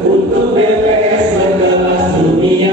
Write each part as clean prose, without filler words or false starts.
Untuk BPS berkelas dunia,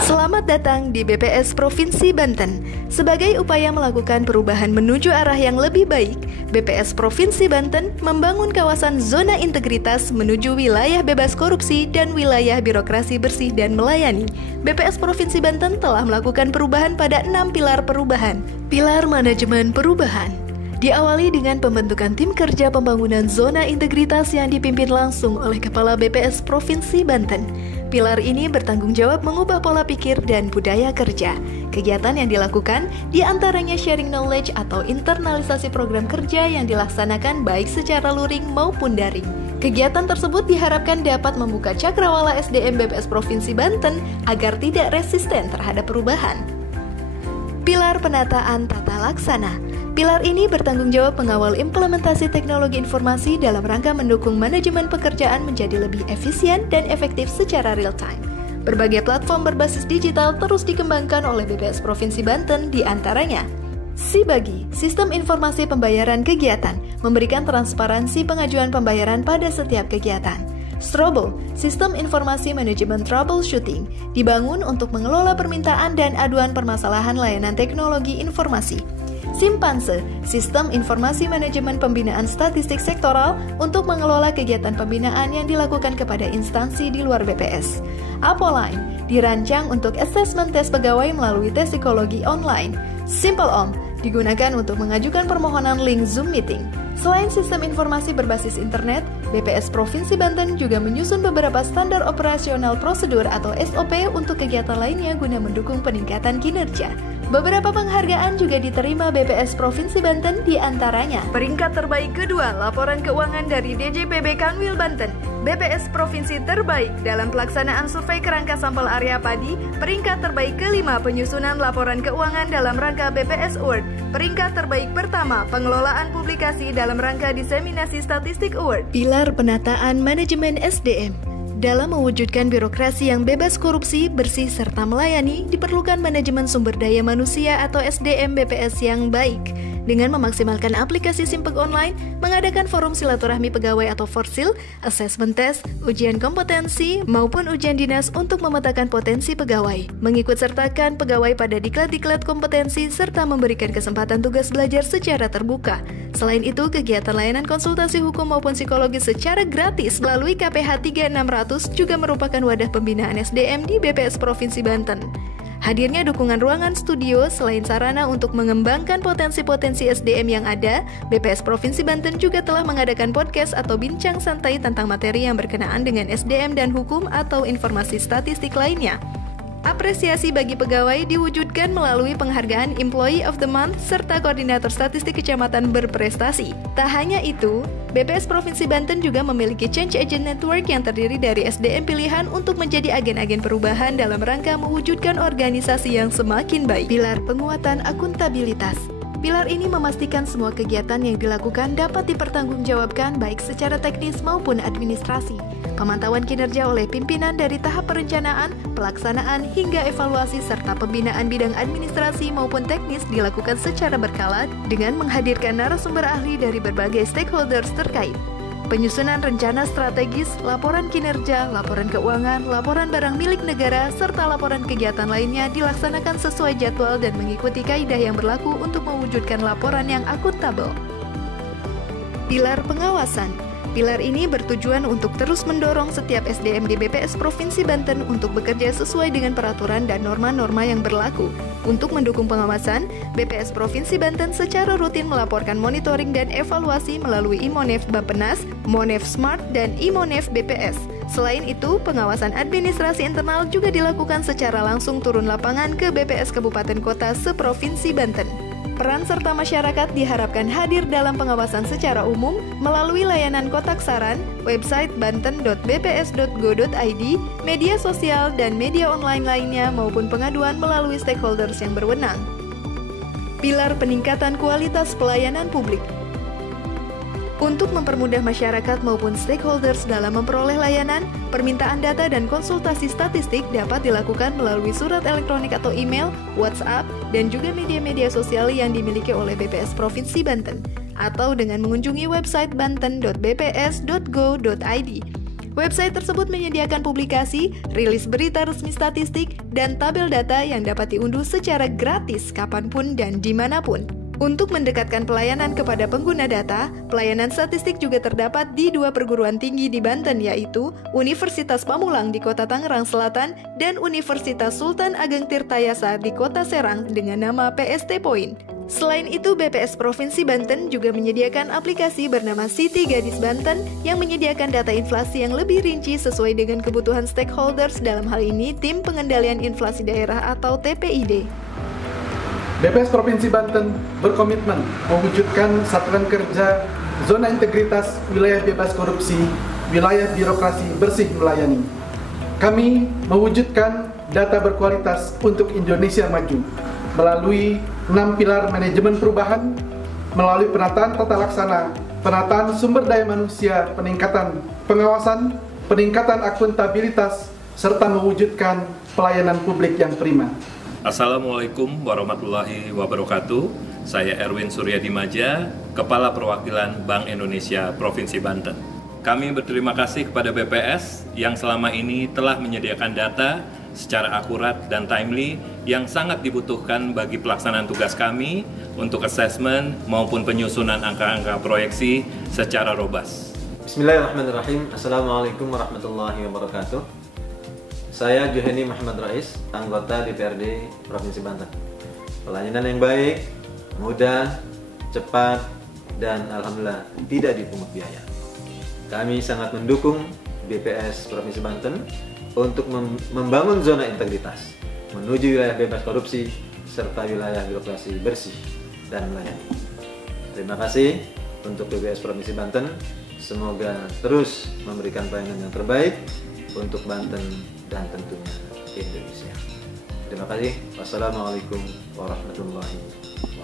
Selamat datang di BPS Provinsi Banten. Sebagai upaya melakukan perubahan menuju arah yang lebih baik, BPS Provinsi Banten membangun kawasan zona integritas menuju wilayah bebas korupsi dan wilayah birokrasi bersih dan melayani. BPS Provinsi Banten telah melakukan perubahan pada 6 pilar perubahan. Pilar manajemen perubahan diawali dengan pembentukan tim kerja pembangunan zona integritas yang dipimpin langsung oleh Kepala BPS Provinsi Banten. Pilar ini bertanggung jawab mengubah pola pikir dan budaya kerja. Kegiatan yang dilakukan diantaranya sharing knowledge atau internalisasi program kerja yang dilaksanakan baik secara luring maupun daring. Kegiatan tersebut diharapkan dapat membuka cakrawala SDM BPS Provinsi Banten agar tidak resisten terhadap perubahan. Pilar penataan tata laksana. Pilar ini bertanggung jawab mengawal implementasi teknologi informasi dalam rangka mendukung manajemen pekerjaan menjadi lebih efisien dan efektif secara real-time. Berbagai platform berbasis digital terus dikembangkan oleh BPS Provinsi Banten, di antaranya Sibagi, sistem informasi pembayaran kegiatan, memberikan transparansi pengajuan pembayaran pada setiap kegiatan. Strobo, sistem informasi manajemen troubleshooting, dibangun untuk mengelola permintaan dan aduan permasalahan layanan teknologi informasi. Simpanse, sistem informasi manajemen pembinaan statistik sektoral untuk mengelola kegiatan pembinaan yang dilakukan kepada instansi di luar BPS. Apoline, dirancang untuk asesmen tes pegawai melalui tes psikologi online. Simple Om, digunakan untuk mengajukan permohonan link Zoom meeting. Selain sistem informasi berbasis internet, BPS Provinsi Banten juga menyusun beberapa standar operasional prosedur atau SOP untuk kegiatan lainnya guna mendukung peningkatan kinerja. Beberapa penghargaan juga diterima BPS Provinsi Banten, di antaranya peringkat terbaik kedua laporan keuangan dari DJPB Kanwil Banten, BPS Provinsi terbaik dalam pelaksanaan survei kerangka sampel area padi, peringkat terbaik kelima penyusunan laporan keuangan dalam rangka BPS Award, peringkat terbaik pertama pengelolaan publikasi dalam rangka diseminasi statistik award. Pilar penataan manajemen SDM. Dalam mewujudkan birokrasi yang bebas korupsi, bersih, serta melayani, diperlukan manajemen sumber daya manusia atau SDM BPS yang baik. Dengan memaksimalkan aplikasi Simpek Online, mengadakan forum silaturahmi pegawai atau forsil, asesmen tes, ujian kompetensi, maupun ujian dinas untuk memetakan potensi pegawai, mengikut sertakan pegawai pada diklat-diklat kompetensi, serta memberikan kesempatan tugas belajar secara terbuka. Selain itu, kegiatan layanan konsultasi hukum maupun psikologi secara gratis melalui KPH 3600 juga merupakan wadah pembinaan SDM di BPS Provinsi Banten. Hadirnya dukungan ruangan studio selain sarana untuk mengembangkan potensi-potensi SDM yang ada, BPS Provinsi Banten juga telah mengadakan podcast atau bincang santai tentang materi yang berkenaan dengan SDM dan hukum atau informasi statistik lainnya. Apresiasi bagi pegawai diwujudkan melalui penghargaan Employee of the Month serta Koordinator Statistik Kecamatan berprestasi. Tak hanya itu, BPS Provinsi Banten juga memiliki Change Agent Network yang terdiri dari SDM pilihan untuk menjadi agen-agen perubahan dalam rangka mewujudkan organisasi yang semakin baik. Pilar penguatan akuntabilitas. Pilar ini memastikan semua kegiatan yang dilakukan dapat dipertanggungjawabkan baik secara teknis maupun administrasi. Pemantauan kinerja oleh pimpinan dari tahap perencanaan, pelaksanaan, hingga evaluasi serta pembinaan bidang administrasi maupun teknis dilakukan secara berkala dengan menghadirkan narasumber ahli dari berbagai stakeholders terkait. Penyusunan rencana strategis, laporan kinerja, laporan keuangan, laporan barang milik negara, serta laporan kegiatan lainnya dilaksanakan sesuai jadwal dan mengikuti kaidah yang berlaku untuk mewujudkan laporan yang akuntabel. Pilar pengawasan. Pilar ini bertujuan untuk terus mendorong setiap SDM di BPS Provinsi Banten untuk bekerja sesuai dengan peraturan dan norma-norma yang berlaku. Untuk mendukung pengawasan, BPS Provinsi Banten secara rutin melaporkan monitoring dan evaluasi melalui Imonef Bappenas, Monef Smart, dan Imonef BPS. Selain itu, pengawasan administrasi internal juga dilakukan secara langsung turun lapangan ke BPS Kabupaten Kota se-Provinsi Banten. Peran serta masyarakat diharapkan hadir dalam pengawasan secara umum melalui layanan kotak saran, website banten.bps.go.id, media sosial, dan media online lainnya maupun pengaduan melalui stakeholders yang berwenang. Pilar peningkatan kualitas pelayanan publik. Untuk mempermudah masyarakat maupun stakeholders dalam memperoleh layanan, permintaan data dan konsultasi statistik dapat dilakukan melalui surat elektronik atau email, WhatsApp, dan juga media-media sosial yang dimiliki oleh BPS Provinsi Banten. atau dengan mengunjungi website banten.bps.go.id. Website tersebut menyediakan publikasi, rilis berita resmi statistik, dan tabel data yang dapat diunduh secara gratis kapanpun dan dimanapun. Untuk mendekatkan pelayanan kepada pengguna data, pelayanan statistik juga terdapat di 2 perguruan tinggi di Banten, yaitu Universitas Pamulang di Kota Tangerang Selatan dan Universitas Sultan Ageng Tirtayasa di Kota Serang dengan nama PST Point. Selain itu, BPS Provinsi Banten juga menyediakan aplikasi bernama Siti Gadis Banten yang menyediakan data inflasi yang lebih rinci sesuai dengan kebutuhan stakeholders, dalam hal ini Tim Pengendalian Inflasi Daerah atau TPID. BPS Provinsi Banten berkomitmen mewujudkan satuan kerja zona integritas wilayah bebas korupsi, wilayah birokrasi bersih melayani. Kami mewujudkan data berkualitas untuk Indonesia maju melalui 6 pilar manajemen perubahan, melalui penataan tata laksana, penataan sumber daya manusia, peningkatan pengawasan, peningkatan akuntabilitas, serta mewujudkan pelayanan publik yang prima. Assalamualaikum warahmatullahi wabarakatuh. Saya Erwin Suryadimaja, Kepala Perwakilan Bank Indonesia Provinsi Banten. Kami berterima kasih kepada BPS yang selama ini telah menyediakan data secara akurat dan timely yang sangat dibutuhkan bagi pelaksanaan tugas kami untuk assessment maupun penyusunan angka-angka proyeksi secara robust. Bismillahirrahmanirrahim. Assalamualaikum warahmatullahi wabarakatuh. Saya Juheni Muhammad Rais, anggota DPRD Provinsi Banten. Pelayanan yang baik, mudah, cepat, dan alhamdulillah tidak dipungut biaya. Kami sangat mendukung BPS Provinsi Banten untuk membangun zona integritas, menuju wilayah bebas korupsi, serta wilayah birokrasi bersih dan melayani. Terima kasih untuk BPS Provinsi Banten. Semoga terus memberikan pelayanan yang terbaik untuk Banten dan tentunya Indonesia. Terima kasih. Wassalamualaikum warahmatullahi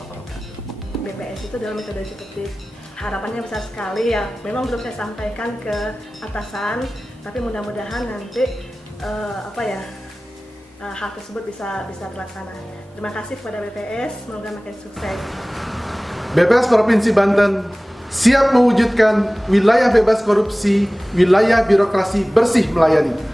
wabarakatuh. BPS itu dalam metode eksekutif. Harapannya besar sekali ya. Memang belum saya sampaikan ke atasan, tapi mudah-mudahan nanti hal tersebut bisa terlaksana. Terima kasih kepada BPS. Semoga makin sukses. BPS Provinsi Banten siap mewujudkan wilayah bebas korupsi, wilayah birokrasi bersih melayani.